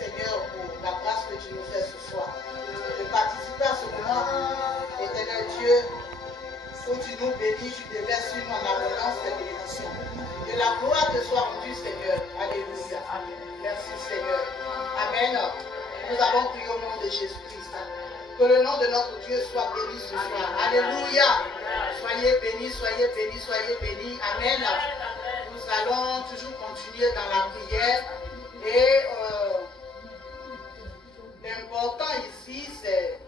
Seigneur, pour la grâce que tu nous fais ce soir. De participer à ce moment, éternel Dieu, où tu nous bénis, tu déverses sur nous en abondance tes bénédictions. Que la gloire te soit rendue, Seigneur. Alléluia. Merci, Seigneur. Amen. Nous avons prié au nom de Jésus-Christ. Que le nom de notre Dieu soit béni ce soir. Alléluia. Soyez bénis, soyez bénis, soyez bénis. Amen. Nous allons toujours continuer dans la prière. Et l'important ici, c'est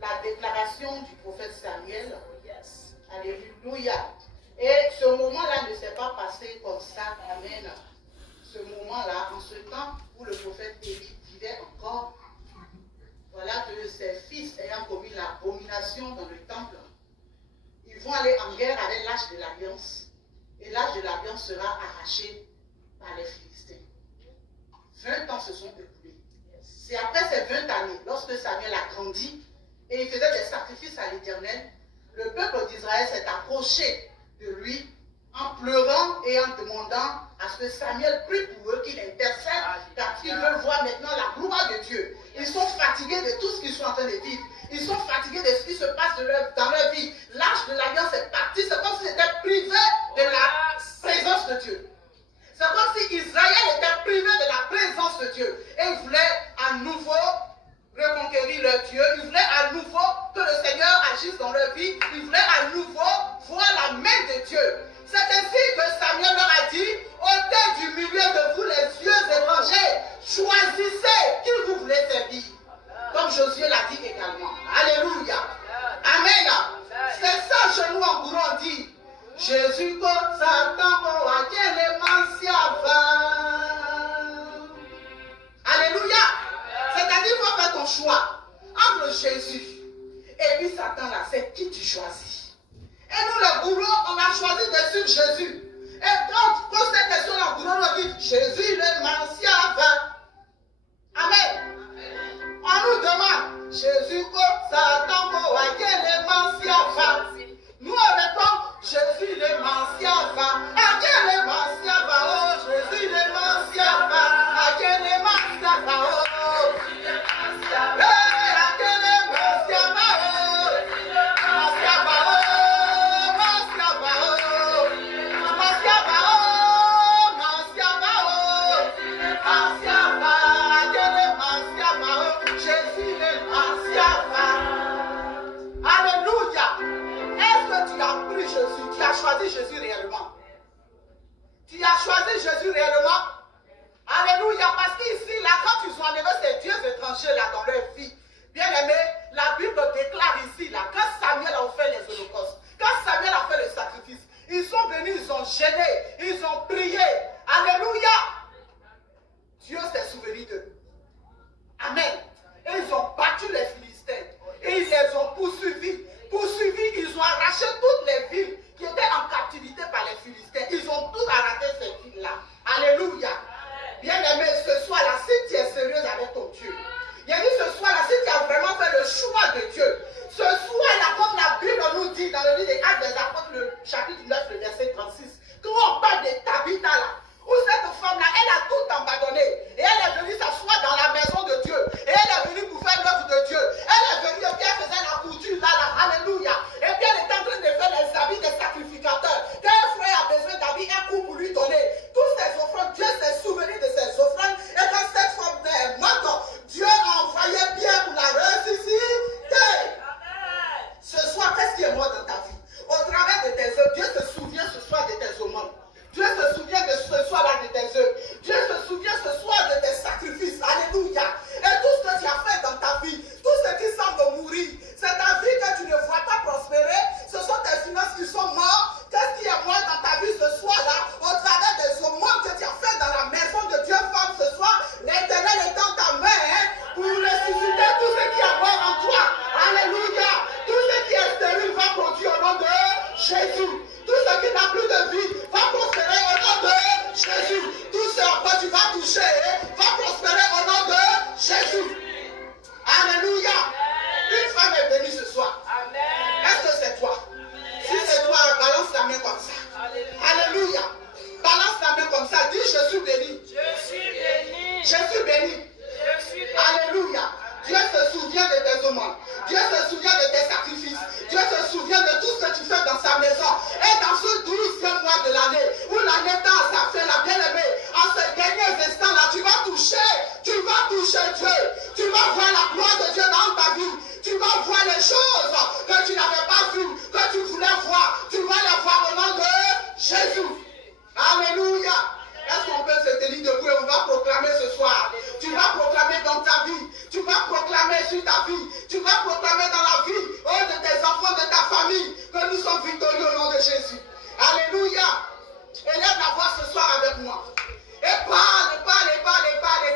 la déclaration du prophète Samuel. Alléluia. Et ce moment-là ne s'est pas passé comme ça. Amen. Ce moment-là, en ce temps où le prophète Élie vivait encore, voilà que ses fils ayant commis l'abomination dans le temple, ils vont aller en guerre avec l'âge de l'alliance. Et l'âge de l'alliance sera arraché par les Philistins. 20 ans se sont écoulés. C'est après ces 20 années, lorsque Samuel a grandi et il faisait des sacrifices à l'Éternel, le peuple d'Israël s'est approché de lui en pleurant et en demandant à ce que Samuel prie pour eux, qu'il intercède, car ils veulent voir maintenant la gloire de Dieu. Ils sont fatigués de tout ce qu'ils sont en train de vivre. Ils sont fatigués de ce qui se passe dans leur vie. L'âge de l'alliance est parti. C'est comme s'ils étaient privés de la présence de Dieu. C'est comme si Israël était privé de la présence de Dieu. Et ils voulaient à nouveau reconquérir leur Dieu. Ils voulaient à nouveau que le Seigneur agisse dans leur vie. Ils voulaient à nouveau voir la main de Dieu. C'est ainsi que Samuel leur a dit, ôtez du milieu de vous les yeux étrangers, choisissez qui vous voulez servir. Comme Josué l'a dit également. Alléluia. Amen. C'est ça chez nous en courant dit. Jésus ko Satan ko akele mansiava. Alléluia. C'est-à-dire qu'il faut faire ton choix entre Jésus et puis Satan là, c'est qui tu choisis. Et nous, le bourreau, on a choisi de suivre Jésus. Et quand pose cette question, le bourreau nous dit Jésus le Messias. Amen. On nous demande Jésus, Satan, quel Messias. Nous on répond Jésus le Messias. À quel Messias? Oh, Jésus le Messias. À quel Messias? Oh, tu as choisi Jésus réellement. Tu as choisi Jésus réellement. Alléluia. Parce qu'ici, là, quand ils ont enlevé ces dieux étrangers là dans leur vie, bien aimé, la Bible déclare ici, là, quand Samuel a fait les holocaustes, quand Samuel a fait le sacrifice, ils sont venus, ils ont gêné, ils ont prié. Alléluia. Dieu s'est souvenu d'eux. Amen. Et ils ont battu les Philistins. Et ils les ont poursuivis. Ils ont arraché toutes les villes qui étaient en captivité par les Philistins. Ils ont tout arraché ces villes-là. Alléluia. Bien-aimé, ce soir-là, si tu es sérieuse avec ton Dieu, il a dit ce soir-là, si tu as vraiment fait le choix de Dieu, ce soir-là, comme la Bible nous dit dans le livre des Actes des Apôtres, le chapitre 9, le verset 36, quand on parle de Tabitha là, où cette femme-là, elle a tout abandonné. Et elle est venue s'asseoir dans la maison de Dieu. Et elle est venue pour faire l'œuvre de Dieu. Elle est venue et puis elle faisait la couture là. Alléluia. Et puis elle est en train de faire les habits des sacrificateurs. Quand un frère a besoin d'habits, un coup pour lui donner. Toutes ces offrandes, Dieu s'est souvenu de ces offrandes. Et quand cette femme est morte, Dieu a envoyé bien pour la ressusciter. Ce soir, qu'est-ce qui est mort dans ta vie? Au travers de tes œuvres, Dieu se souvient ce soir de tes aumônes. Dieu se souvient de ce soir-là de tes œuvres. Dieu se souvient ce soir de tes sacrifices. Alléluia. Et tout ce que tu as fait dans ta vie, tout ce qui semble mourir, c'est ta vie que tu ne vois pas prospérer. Ce sont tes finances qui sont mortes. Qu'est-ce qui est mort dans ta vie ce soir-là? Au travers des aumônes que tu as fait dans la maison de Dieu, femme, ce soir, l'Éternel est dans ta main pour ressusciter tout ce qui est mort en toi. Alléluia. Tout ce qui est stérile va produire au nom de Jésus. Tout ce qui n'a plus de vie va prospérer au nom de Jésus. Tout ce à quoi tu vas toucher va prospérer au nom de Jésus. Alléluia. Une femme est bénie ce soir. Est-ce que c'est toi? Si c'est toi, balance la main comme ça. Alléluia. Balance la main comme ça. Dis, je suis béni. Je suis béni. Je suis béni. Alléluia. Dieu se souvient de tes aumônes. Dieu se souvient de tes sacrifices. Dieu se souvient de tout ce que tu fais dans sa maison. Et dans ce 12e mois de l'année, où l'année tend à sa fin, la bien-aimée, en ces derniers instants-là, tu vas toucher Dieu. Tu vas voir la gloire de Dieu dans ta vie. Tu vas voir les choses que tu n'avais pas vues, que tu voulais voir. Tu vas les voir au nom de Jésus. Alléluia. Est-ce qu'on peut se tenir debout et on va proclamer ce soir? Tu vas proclamer dans ta vie. Tu vas proclamer sur ta vie. Tu vas proclamer dans la vie de tes enfants, de ta famille, que nous sommes victorieux au nom de Jésus. Alléluia. Élève la voix ce soir avec moi. Et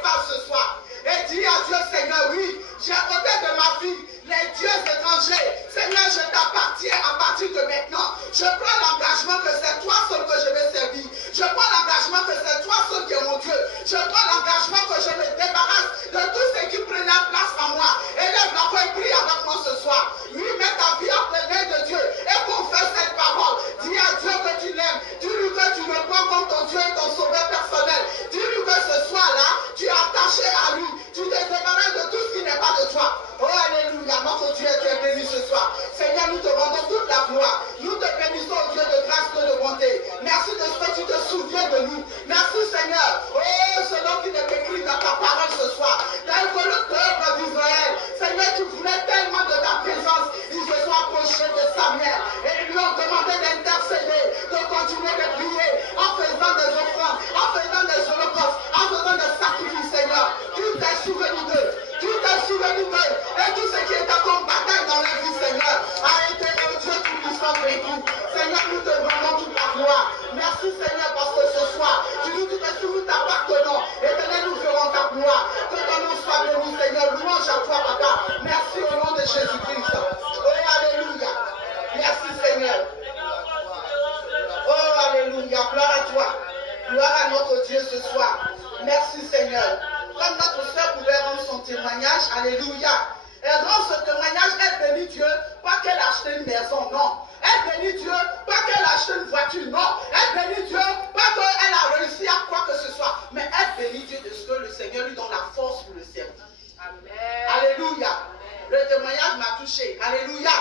parle ce soir. Et dis à Dieu, Seigneur, oui, j'ai ôté de ma vie les dieux étrangers. Seigneur, je t'appartiens à partir de maintenant. Je prends l'engagement que c'est toi seul que je vais servir. Je prends l'engagement que c'est toi seul qui est mon Dieu. Je prends l'engagement que je me débarrasse de tout ce qui prenait place en moi. Élève la voix et prie avec moi ce soir. Oui, mets ta vie entre les mains de Dieu et confesse cette parole. Dis à Dieu que tu l'aimes. Dis-lui que tu le prends comme ton Dieu et ton sauveur personnel. Dis-lui que ce soir-là, tu es attaché à lui. Tu te débarrasses de tout ce qui n'est pas de toi. Oh, alléluia, notre Dieu, tu es béni ce soir. Seigneur, nous te rendons toute la gloire. Nous te bénissons, Dieu de grâce et de bonté. Merci de ce que tu te souviens de nous. Merci, Seigneur. Oh, selon qu'il est écrit dans ta parole ce soir. Tel que le peuple d'Israël, Seigneur, tu voulais tellement de ta présence. Ils se sont approchés de Samuel et ils lui ont demandé d'intercéder, de continuer de prier en faisant des offrandes, en faisant des holocaustes, en faisant des sacrifices, Seigneur. Tu t'es souvenu d'eux. Tu t'es souvenu d'eux. Et tout ce qui était comme bataille dans la vie, Seigneur, a été un Dieu tout-puissant vécu. Seigneur, nous te rendons toute la gloire. Merci, Seigneur, parce que ce soir, tu nous dis que si nous t'appartenons, éternel, nous ferons ta gloire. Que ton nom soit béni, Seigneur. Louange à toi, Papa. Merci au nom de Jésus-Christ. Oh, alléluia. Merci, Seigneur. Oh, alléluia. Gloire à toi. Gloire à notre Dieu ce soir. Merci, Seigneur. Comme notre soeur pouvait rendre son témoignage, alléluia. Elle rend ce témoignage, elle bénit Dieu, pas qu'elle a acheté une maison, non. Elle bénit Dieu, pas qu'elle a acheté une voiture, non. Elle bénit Dieu, pas qu'elle a réussi à quoi que ce soit. Mais elle bénit Dieu de ce que le Seigneur lui donne la force pour le servir. Amen. Alléluia. Le témoignage m'a touché. Alléluia.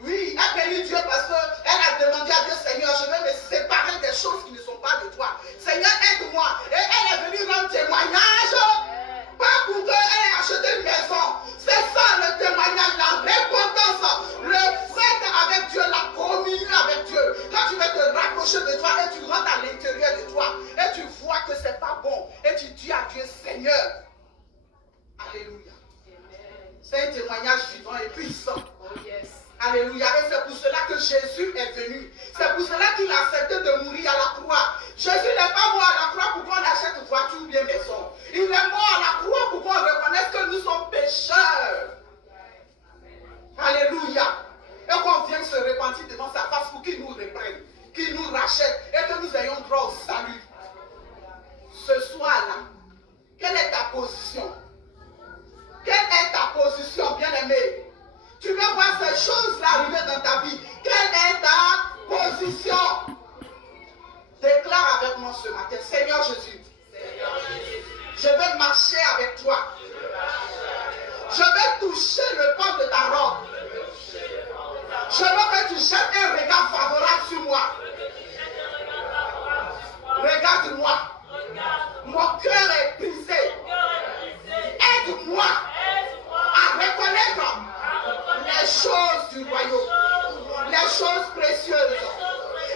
Oui, elle bénit Dieu parce qu'elle a demandé à Dieu, Seigneur, je vais me séparer des choses qui ne sont pas de toi. Seigneur, aide-moi. Et elle est venue rendre témoignage. Pas pour qu'elle ait acheté une maison. C'est ça le témoignage, la repentance, le fait avec Dieu, la communion avec Dieu. Quand tu vas te rapprocher de toi et tu rentres à l'intérieur de toi et tu vois que c'est pas bon et tu dis à Dieu, Seigneur, alléluia. C'est un témoignage vivant et puissant. Oh yes. Alléluia. Et c'est pour cela que Jésus est venu. C'est pour cela qu'il a accepté de mourir à la croix. Jésus n'est pas mort à la croix pour qu'on achète une voiture ou bien maison. Il est mort à la croix pour qu'on reconnaisse que nous sommes pécheurs. Alléluia. Et qu'on vienne se repentir devant sa face pour qu'il nous reprenne, qu'il nous rachète et que nous ayons droit au salut. Ce soir-là, quelle est ta position? Quelle est ta position, bien-aimé? Tu veux voir ces choses-là arriver dans ta vie. Quelle est ta position? Déclare avec moi ce matin, Seigneur Jésus, je veux marcher avec toi. Je veux toucher le pan de ta robe. Je veux que tu jettes un regard favorable sur moi. Regarde-moi. Mon cœur est brisé. Aide-moi à reconnaître les choses du royaume, les choses précieuses,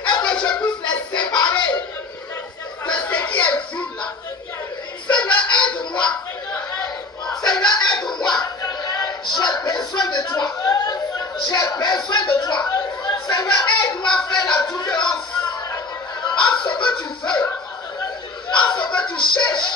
et que je puisse les séparer de ce qui est vide là. Seigneur, aide-moi. Seigneur, aide-moi. J'ai besoin de toi. J'ai besoin de toi. Seigneur, aide-moi à faire la différence entre ce que tu veux, entre ce que tu cherches,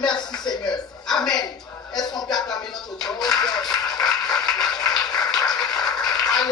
Merci Seigneur. Amen. Elles sont